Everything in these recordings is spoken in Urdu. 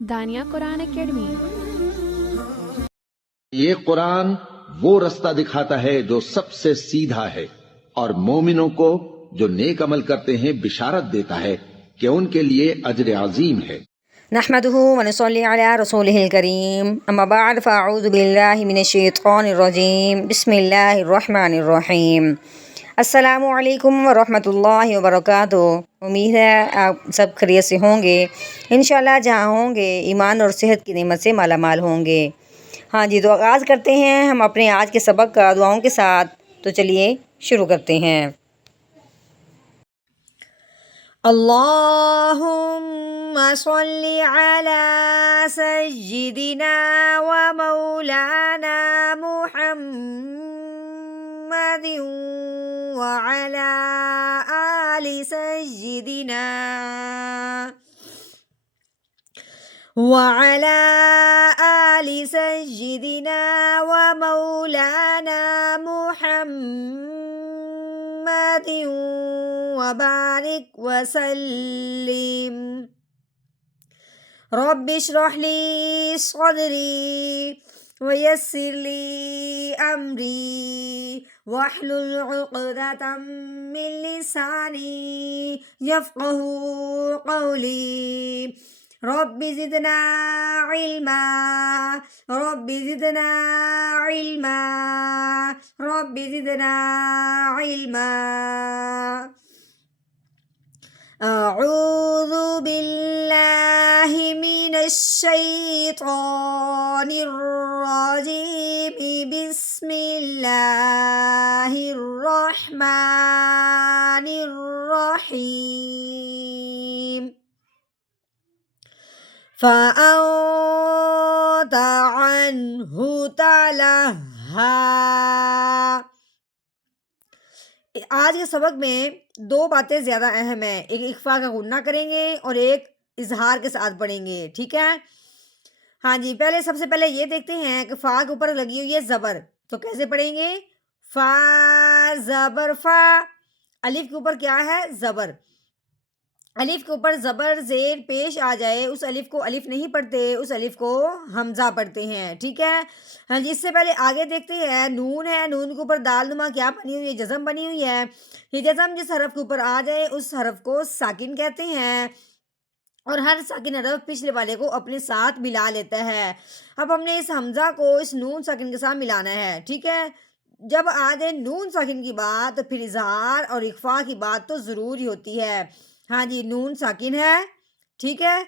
دانیہ قرآن اکیڈمی۔ یہ قرآن وہ رستہ دکھاتا ہے جو سب سے سیدھا ہے، اور مومنوں کو جو نیک عمل کرتے ہیں بشارت دیتا ہے کہ ان کے لیے اجر عظیم ہے۔ نحمده ونصلي على رسوله الكريم اما بعد فاعوذ بالله من الشیطان الرجیم بسم اللہ الرحمن الرحیم۔ السلام علیکم ورحمۃ اللہ وبرکاتہ۔ امید ہے آپ سب خیریت سے ہوں گے، انشاءاللہ جہاں ہوں گے ایمان اور صحت کی نعمت سے مالا مال ہوں گے۔ ہاں جی، تو آغاز کرتے ہیں ہم اپنے آج کے سبق کا دعاؤں کے ساتھ، تو چلیے شروع کرتے ہیں۔ اللہم صلی علی سیدنا و مولانا محمد وعلی آل سیدنا وعلى آل سيدنا ومولانا محمد وبارك وسلم۔ رب اشرح لي صدري ويسر لي أمري واحلل عقدة من لساني يفقه قولي۔ رب زدنا علما رب زدنا علما رب زدنا علما۔ اعوذ باللہ من الشیطان الرجیم بسم اللہ الرحمن الرحیم۔ فَأَنْتَ عَنْهُ تَلَهَّا۔ آج کے سبق میں دو باتیں زیادہ اہم ہیں، ایک اخفا کا غنہ کریں گے اور ایک اظہار کے ساتھ پڑھیں گے، ٹھیک ہے؟ ہاں جی، سب سے پہلے یہ دیکھتے ہیں کہ فا کے اوپر لگی ہوئی ہے زبر، تو کیسے پڑھیں گے؟ فا زبر فا، الف کے اوپر کیا ہے؟ زبر۔ الف کے اوپر زبر زیر پیش آ جائے، اس الف کو الف نہیں پڑھتے، اس الف کو حمزہ پڑھتے ہیں، ٹھیک ہے؟ ہاں جی، اس سے پہلے آگے دیکھتے ہیں، نون ہے، نون کے اوپر دال نما کیا بنی ہوئی ہے؟ جزم بنی ہوئی ہے۔ یہ جزم جس حرف کے اوپر آ جائے اس حرف کو ساکن کہتے ہیں، اور ہر ساکن حرف پچھلے والے کو اپنے ساتھ ملا لیتا ہے۔ اب ہم نے اس حمزہ کو اس نون ساکن کے ساتھ ملانا ہے، ٹھیک ہے؟ جب آ جائے نون ساکن کی بات تو پھر اظہار اور اخفا کی بات تو ضروری ہوتی ہے۔ ہاں جی، نون ساکن ہے، ٹھیک ہے؟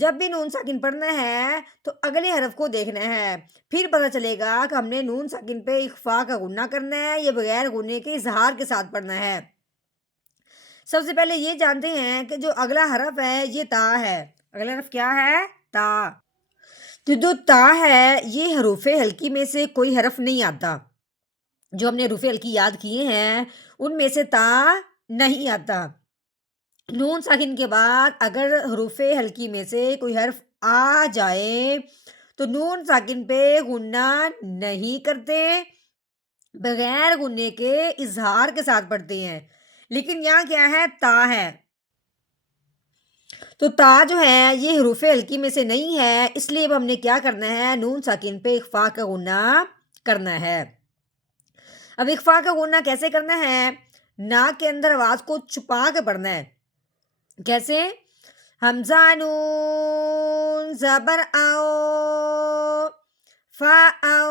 جب بھی نون ساکن پڑھنا ہے تو اگلے حرف کو دیکھنا ہے، پھر پتہ چلے گا کہ ہم نے نون ساکن پہ اخفا کا غنہ کرنا ہے یا بغیر غنے کے اظہار کے ساتھ پڑھنا ہے۔ سب سے پہلے یہ جانتے ہیں کہ جو اگلا حرف ہے یہ تا ہے۔ اگلا حرف کیا ہے؟ تا۔ جو تا ہے یہ حروف ہلکی میں سے کوئی حرف نہیں آتا، جو ہم نے حروف ہلکی یاد کیے ہیں ان میں سے تا نہیں آتا۔ نون ساکن کے بعد اگر حروف ہلکی میں سے کوئی حرف آ جائے تو نون ساکن پہ غنہ نہیں کرتے، بغیر غنے کے اظہار کے ساتھ پڑھتے ہیں۔ لیکن یہاں کیا ہے؟ تا ہے، تو تا جو ہے یہ حروف ہلکی میں سے نہیں ہے، اس لیے اب ہم نے کیا کرنا ہے؟ نون ساکن پہ اخفا کا غنہ کرنا ہے۔ اب اخفا کا غنہ کیسے کرنا ہے؟ ناک کے اندر آواز کو چھپا کے پڑھنا ہے۔ کیسے؟ حمزہ نون زبر او فا او،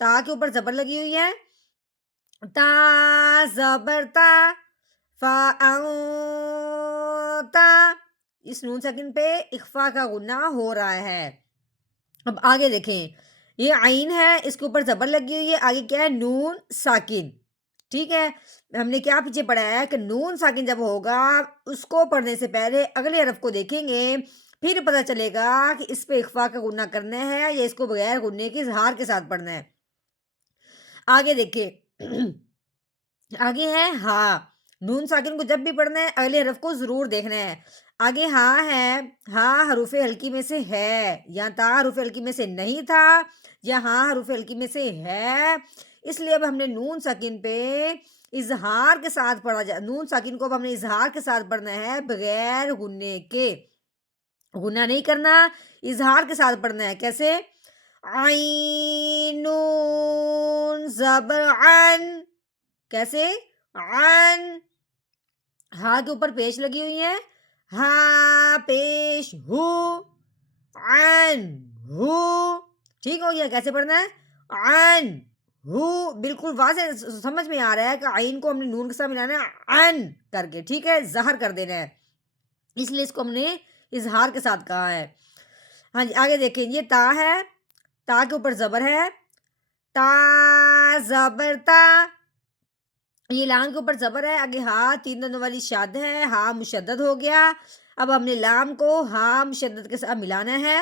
تا کے اوپر زبر لگی ہوئی ہے، تا زبر تا فا او تا، اس نون ساکن پہ اخفا کا غنہ ہو رہا ہے۔ اب آگے دیکھیں، یہ عین ہے، اس کے اوپر زبر لگی ہوئی ہے، آگے کیا ہے؟ نون ساکن، ٹھیک ہے؟ ہم نے کیا پیچھے پڑھا ہے کہ نون ساکن جب ہوگا اس کو پڑھنے سے پہلے اگلے حرف کو دیکھیں گے، پھر پتہ چلے گا کہ اس پہ اخفا کا غنہ کرنا ہے یا اس کو بغیر غنے کے اظہار کے ساتھ پڑھنا ہے۔ آگے دیکھیں، آگے ہے ہا۔ نون ساکن کو جب بھی پڑھنا ہے اگلے حرف کو ضرور دیکھنا ہے۔ آگے ہا ہے، ہا حروف ہلکی میں سے ہے، یا تا حروف ہلکی میں سے نہیں تھا، یا ہا حروف ہلکی میں سے ہے، اس لیے اب ہم نے نون ساکن پہ اظہار کے ساتھ پڑھا جائے، نون ساکن کو اب ہم نے اظہار کے ساتھ پڑھنا ہے بغیر غنّے کے، غنّہ نہیں کرنا، اظہار کے ساتھ پڑھنا ہے۔ کیسے؟ عین نون زبر عن، کیسے؟ عن، ہاں کے اوپر پیش لگی ہوئی ہے، ہاں پیش ہو، عن ہو، ٹھیک ہو گیا؟ کیسے پڑھنا ہے؟ عن ہو، بالکل واضح سمجھ میں آ رہا ہے کہ عین کو ہم نے نون کے ساتھ ملانا ہے عن کر کے، ٹھیک ہے، ظاہر کر دینا ہے، اس لیے اس کو ہم نے اظہار کے ساتھ کہا ہے۔ ہاں جی آگے دیکھیں، یہ تا ہے، تا کے اوپر زبر ہے، تا زبر تا، یہ لام کے اوپر زبر ہے، آگے ہا تین دندوں والی شد ہے، ہا مشدد ہو گیا۔ اب ہم نے لام کو ہا مشدد کے ساتھ ملانا ہے،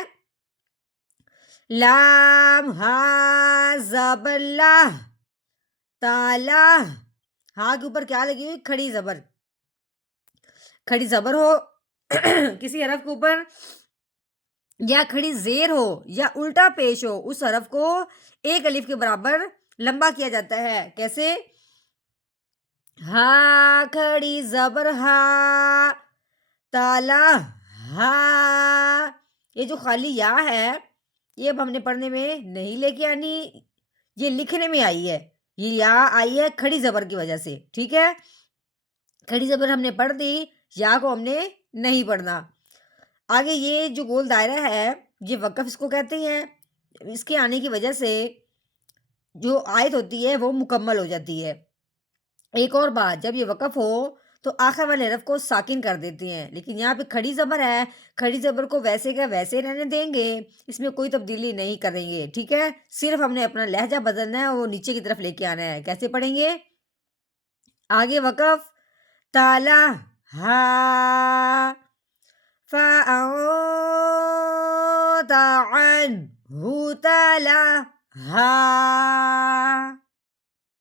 لام ہا زبر لا، تالا، ہا کے اوپر کیا لگی ہوئی؟ کھڑی زبر، کھڑی زبر ہو کسی حرف کے اوپر یا کھڑی زیر ہو یا الٹا پیش ہو، اس حرف کو ایک الف کے برابر لمبا کیا جاتا ہے۔ کیسے؟ ہا کھڑی زبر ہا، تالا ہا، یہ جو خالی یا ہے یہ اب ہم نے پڑھنے میں نہیں لے کے آنی، یہ لکھنے میں آئی ہے، یہ یا آئی ہے کھڑی زبر کی وجہ سے، ٹھیک ہے، کھڑی زبر ہم نے پڑھ دی، یا کو ہم نے نہیں پڑھنا۔ آگے یہ جو گول دائرہ ہے یہ وقف اس کو کہتے ہیں، اس کے آنے کی وجہ سے جو آیت ہوتی ہے وہ مکمل ہو جاتی ہے۔ ایک اور بات، جب یہ وقف ہو تو آخر والے حرف کو ساکن کر دیتے ہیں، لیکن یہاں پہ کھڑی زبر ہے، کھڑی زبر کو ویسے کا ویسے رہنے دیں گے، اس میں کوئی تبدیلی نہیں کریں گے، ٹھیک ہے، صرف ہم نے اپنا لہجہ بدلنا ہے، وہ نیچے کی طرف لے کے آنا ہے۔ کیسے پڑھیں گے؟ آگے وقف، تالا ہا، فَأَعْرَضَ عَنْهُ تَلَهَا،